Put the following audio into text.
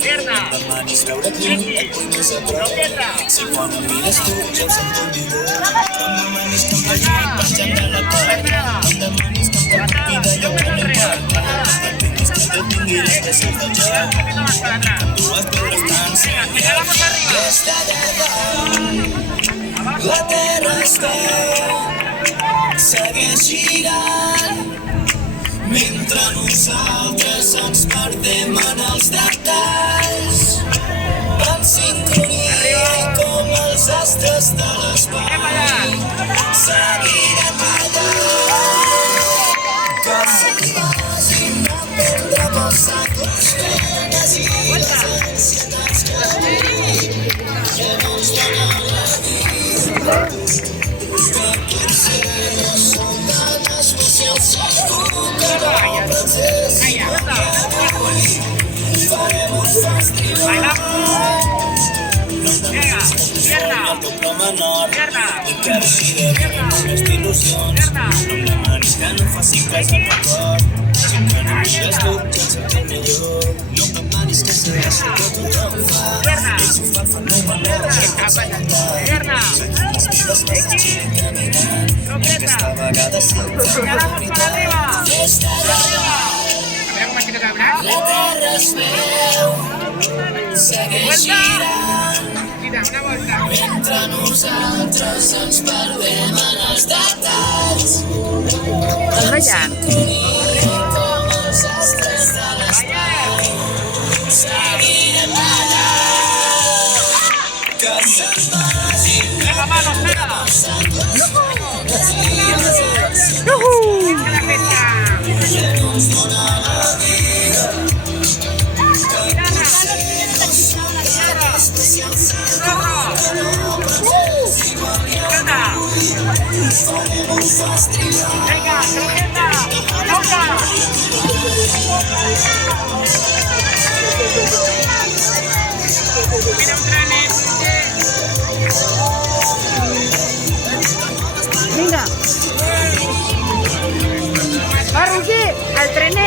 Pierna. Riqui. No pierna. Patada. Patada. Yo me sonrío. Patada. Tira un poquito más para atrás. Venga, que ya vamos arriba. Abajo. La terra es veu, segueix girant, mentre nosaltres ens perdem en els detalls. En sincronia i com els astres de l'espai, seguirem allà. Que se'n vagin a perdre pels segles, penes i les ansietats que no ens donen la vida. Que potser no són tan especials, segur que no pensés que farem un festival. Venga, pierna. Pierna. Pierna. No em demanis que no faci cas al record. Sempre només tu que ens entén millor. No em demanis que segueixi el que tothom fa. Ells ho fan, fan una manera que ens aguantar. Pierna. Les vides que s'estiren caminant. I aquesta vegada sempre Ya vamos para arriba. festa Arriba. A ver cómo has quedado cabrón. la terra es veu, segueix girant. Mira, una vuelta. Mentre nosaltres ens perdem en els detalls. Estàs ballant? Com els astres de l'espai, seguirem allà. Que se'n vagin Venga, manos, venga. Yuhu! Que la fiesta. que no ens dona la vida. Guitarra. Rojo. Izquierda. Farem un festival. Venga, izquierda. Toca. Mira un tren, Vinga. Va, Roger, el trenet.